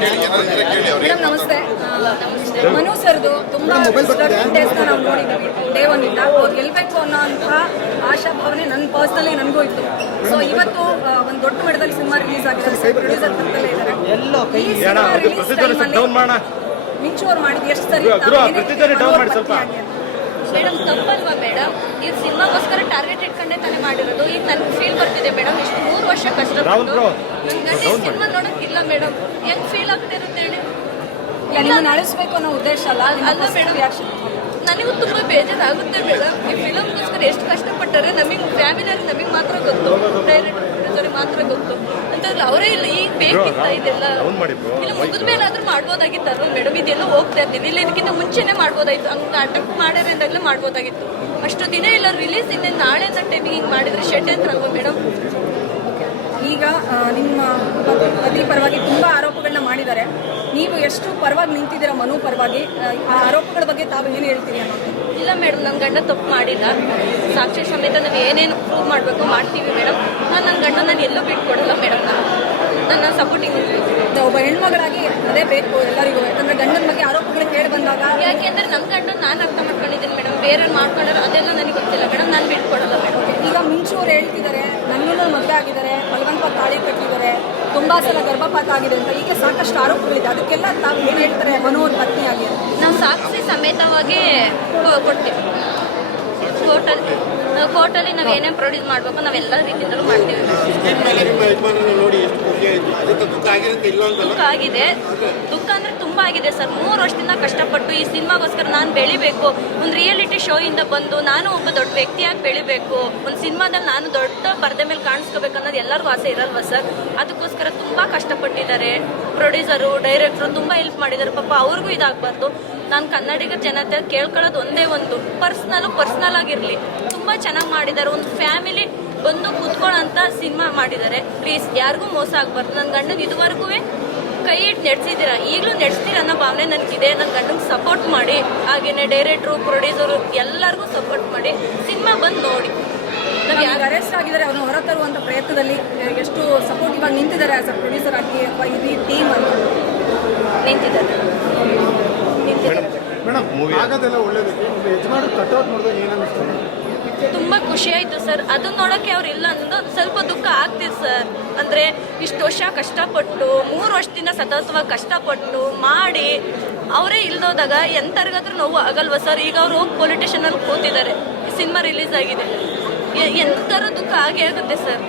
Madam ನಮಸ್ತೆ. ಮನು ಸರ್ದು ತುಂಬಾ ಡೇಸ್ನ ನಾವು ನೋಡಿದ್ದೀವಿ ಡೇ ಒನ್ ಇಂದ. ಅವ್ರು ಗೆಲ್ಬೇಕು ಅನ್ನೋಂತಹ ಆಶಾ ಭಾವನೆ ನನ್ನ ಪರ್ಸನಲಿ ನನಗೂ ಇತ್ತು. ಸೊ ಇವತ್ತು ಒಂದು ದೊಡ್ಡ ಮಟ್ಟದಲ್ಲಿ ಸಿನಿಮಾ ರಿಲೀಸ್ ಆಗಿದೆ. ಪ್ರೊಡ್ಯೂಸರ್ ಪಕ್ಕದಲ್ಲೇ ಇದ್ದಾರೆ. ಮಿಂಚು ಅವ್ರು ಮಾಡಿದ್ದು ಎಷ್ಟು ಸರಿ ಮೇಡಮ್ ತಪ್ಪಲ್ವಾ ಮೇಡಮ್? ಈ ಸಿನಿಮಾಗೋಸ್ಕರ ಟಾರ್ಗೆಟ್ ಇಟ್ಕೊಂಡೆ ತಾನೇ ಮಾಡಿರೋದು. ಈಗ ನನ್ಗೆ ಫೀಲ್ ಬರ್ತಿದೆ ಮೇಡಮ್, ಇಷ್ಟು 3 ವರ್ಷ ಕಷ್ಟಪಟ್ಟು ಸಿನಿಮಾ ನೋಡೋಕ್ಕಿಲ್ಲ ಮೇಡಮ್. ಹೆಂಗ್ ಫೀಲ್ ಆಗ್ತಿರುತ್ತೆ ಹೇಳಿ? ನಡೆಸಬೇಕು ಅನ್ನೋ ಉದ್ದೇಶ ಅಲ್ಲ ಮೇಡಮ್. ನನಗೂ ತುಂಬಾ ಬೇಜಾರಾಗುತ್ತೆ ಮೇಡಮ್. ಈ ಫಿಲಮ್ಗೋಸ್ಕರ ಎಷ್ಟು ಕಷ್ಟಪಟ್ಟರೆ ನಮಗೆ ಫ್ಯಾಮಿಲಿಯವ್ರಿಗೆ ನಮಗೆ ಮಾತ್ರ ಗೊತ್ತು, ಡೈರೆಕ್ಟ್ ಪ್ರೊಡ್ಯೂಸರ್ಗೆ ಮಾತ್ರ ಗೊತ್ತು ಅಂತಂದ್ರೆ ಅವರೇ ಇಲ್ಲ. ಈಗ ಬೇಕಿತ್ತ ಇದೆಲ್ಲ ಇಲ್ಲ ಮುಗಿದ ಮೇಲಾದ್ರೂ ಮಾಡ್ಬೋದಾಗಿತ್ತಲ್ವ ಮೇಡಮ್? ಇದೆಲ್ಲ ಹೋಗ್ತಾ ಇರ್ತೀವಿ. ಇಲ್ಲ ಇದಕ್ಕಿಂತ ಮುಂಚೆನೆ ಮಾಡ್ಬೋದಾಯ್ತು. ಹಂಗೆ ಅಟೆಂಪ್ಟ್ ಮಾಡ್ಯಾರಿಂದಾಗಲೇ ಮಾಡ್ಬೋದಾಗಿತ್ತು. ಅಷ್ಟು ದಿನ ಇಲ್ಲ ರಿಲೀಸ್ ಇನ್ನೇ ನಾಳೆ ಟೈಮಿಗೆ ಹಿಂಗೆ ಮಾಡಿದ್ರೆ ಶೆಡ್ ಅಂತಾರಲ್ವ ಮೇಡಮ್? ಈಗ ನಿಮ್ಮ ಪತಿ ಪರವಾಗಿ ತುಂಬಾ ಆರೋಪಗಳನ್ನ ಮಾಡಿದ್ದಾರೆ. ನೀವು ಎಷ್ಟು ಪರವಾಗಿ ನಿಂತಿದ್ದೀರಾ ಮನು ಪರವಾಗಿ? ಆ ಆರೋಪಗಳ ಬಗ್ಗೆ ತಾವು ಏನು ಹೇಳ್ತೀರಿ ಅನ್ನೋದು? ಇಲ್ಲ ಮೇಡಮ್, ನನ್ನ ಗಂಡ ತಪ್ಪು ಮಾಡಿಲ್ಲ. ಸಾಕ್ಷಿ ಸಮೇತ ನಾವು ಏನೇನು ಪ್ರೂವ್ ಮಾಡಬೇಕು ಮಾಡ್ತೀವಿ ಮೇಡಮ್. ನನ್ನ ಗಂಡ ನಾನು ಎಲ್ಲೂ ಬಿಟ್ಕೊಡಲ್ಲ ಮೇಡಮ್. ನನ್ನ ಸಪೋರ್ಟಿಂಗ್ ಒಬ್ಬ ಹೆಣ್ಮಗಳಾಗಿ ಅದೇ ಬೇಕು ಎಲ್ಲರಿಗೂ. ಯಾಕಂದ್ರೆ ಗಂಡನ ಬಗ್ಗೆ ಆರೋಪಗಳು ಕೇಳಿ ಬಂದಾಗ, ಯಾಕೆಂದ್ರೆ ನನ್ನ ಗಂಡ ನಾನು ಅರ್ಥ ಮಾಡ್ಕೊಂಡಿದ್ದೀನಿ ಮೇಡಮ್. ಬೇರೆ ಮಾಡ್ಕೊಂಡ್ರೆ ಅದೆಲ್ಲ ನನಗೆ ಗೊತ್ತಿಲ್ಲ ಮೇಡಮ್. ನಾನು ಬಿಟ್ಕೊಡಲ್ಲ ಮೇಡಮ್. ಈಗ ಮಿಂಚು ಅವ್ರು ಹೇಳ್ತಿದ್ದಾರೆ ನನ್ನೂ ಮದುವೆ ಆಗಿದ್ದಾರೆ, ಬಲವಂತ ತಾಳಿ ಕಟ್ಟಿದ್ದಾರೆ, ತುಂಬಾ ಸಲ ಗರ್ಭಪಾತ ಆಗಿದೆ ಅಂತ. ಈಗ ಸಾಕಷ್ಟು ಆರೋಪಗಳಿದೆ. ಅದಕ್ಕೆಲ್ಲ ತಾವು ಏನು ಹೇಳ್ತಾರೆ ಮನು ಅವ್ರ ಪತ್ನಿಯಾಗಿ? ನಾವು ಸಾಕ್ಷಿ ಸಮೇತವಾಗಿ ಕೊಡ್ತೀವಿ ಕೋರ್ಟಲ್ಲಿ ನಾವು ಏನೇನು ಪ್ರೊಡ್ಯೂಸ್ ಮಾಡಬೇಕು ನಾವೆಲ್ಲ ರೀತಿಯಿಂದಲೂ ಮಾಡ್ತೀವಿ. ದುಃಖ ಆಗಿದೆ. ದುಃಖ ಅಂದ್ರೆ ತುಂಬಾ ಆಗಿದೆ ಸರ್. 3 ವರ್ಷದಿಂದ ಕಷ್ಟಪಟ್ಟು ಈ ಸಿನಿಮಾಗೋಸ್ಕರ ನಾನು ಬೆಳಿಬೇಕು, ಒಂದು ರಿಯಾಲಿಟಿ ಶೋ ಇಂದ ಬಂದು ನಾನು ಒಬ್ಬ ದೊಡ್ಡ ವ್ಯಕ್ತಿಯಾಗಿ ಬೆಳಿಬೇಕು, ಒಂದು ಸಿನಿಮಾದಲ್ಲಿ ನಾನು ದೊಡ್ಡ ಪರದೆ ಮೇಲೆ ಕಾಣಿಸ್ಕೋಬೇಕು ಅನ್ನೋದು ಎಲ್ಲರಿಗೂ ಆಸೆ ಇರಲ್ವಾ ಸರ್? ಅದಕ್ಕೋಸ್ಕರ ತುಂಬಾ ಕಷ್ಟಪಟ್ಟಿದ್ದಾರೆ. ಪ್ರೊಡ್ಯೂಸರು, ಡೈರೆಕ್ಟ್ರು ತುಂಬಾ ಹೆಲ್ಪ್ ಮಾಡಿದ್ದಾರೆ. ಪಾಪ ಅವ್ರಿಗೂ ಇದಾಗಬಾರ್ದು. ನಾನು ಕನ್ನಡಿಗ ಜನತೆ ಕೇಳ್ಕೊಳ್ಳೋದು ಒಂದೇ ಒಂದು, ಪರ್ಸ್ನಲ್ ಆಗಿರಲಿ. ತುಂಬಾ ಚೆನ್ನಾಗಿ ಮಾಡಿದ್ದಾರೆ. ಒಂದು ಫ್ಯಾಮಿಲಿ ಬಂದು ಕೂತ್ಕೊಳ್ಳೋಂಥ ಸಿನಿಮಾ ಮಾಡಿದ್ದಾರೆ. ಪ್ಲೀಸ್ ಯಾರಿಗೂ ಮೋಸ ಆಗಬಾರ್ದು. ನನ್ನ ಗಂಡನ ಇದುವರೆಗೂ ಕೈ ಇಟ್ಟು ನಡೆಸಿದ್ದೀರಾ, ಈಗಲೂ ನಡೆಸ್ತೀರ ಅನ್ನೋ ಭಾವನೆ ನನಗಿದೆ. ನನ್ನ ಗಂಡಂಗೆ ಸಪೋರ್ಟ್ ಮಾಡಿ, ಹಾಗೇನೆ ಡೈರೆಕ್ಟ್ರು, ಪ್ರೊಡ್ಯೂಸರು ಎಲ್ಲರಿಗೂ ಸಪೋರ್ಟ್ ಮಾಡಿ ಸಿನಿಮಾ ಬಂದು ನೋಡಿ. ಯಾರು ಅರೆಸ್ಟ್ ಆಗಿದ್ದಾರೆ ಅವ್ರನ್ನ ಹೊರತರುವಂಥ ಪ್ರಯತ್ನದಲ್ಲಿ ಎಷ್ಟು ಸಪೋರ್ಟಿವ್ ಆಗಿ ನಿಂತಿದ್ದಾರೆ ಆಸ್ ಅ ಪ್ರೊಡ್ಯೂಸರ್ ಆಗಿ ಅಥವಾ ಇಡೀ ಟೀಮ್ ಅಂತ ನಿಂತಿದ್ದಾರೆ. ತುಂಬಾ ಖುಷಿ ಆಯ್ತು ಸರ್. ಅದನ್ನ ನೋಡಕ್ಕೆ ಅವ್ರು ಇಲ್ಲ ಅನ್ನೋದು ಸ್ವಲ್ಪ ದುಃಖ ಆಗ್ತಿದೆ ಸರ್. ಅಂದ್ರೆ ಇಷ್ಟು ವರ್ಷ ಕಷ್ಟಪಟ್ಟು 3 ವರ್ಷದಿಂದ ಸತತವಾಗಿ ಕಷ್ಟಪಟ್ಟು ಮಾಡಿ ಅವರೇ ಇಲ್ದೋದಾಗ ಎಂತರ್ಗಾದ್ರೂ ನೋವು ಆಗಲ್ವಾ ಸರ್? ಈಗ ಅವ್ರು ಹೋಗಿ ಪೊಲಿಟಿಷಿಯನ್ ಅಲ್ಲಿ ಕೂತಿದ್ದಾರೆ. ಸಿನಿಮಾ ರಿಲೀಸ್ ಆಗಿದೆ. ಎಂತರ ದುಃಖ ಆಗೇ ಆಗುತ್ತೆ ಸರ್.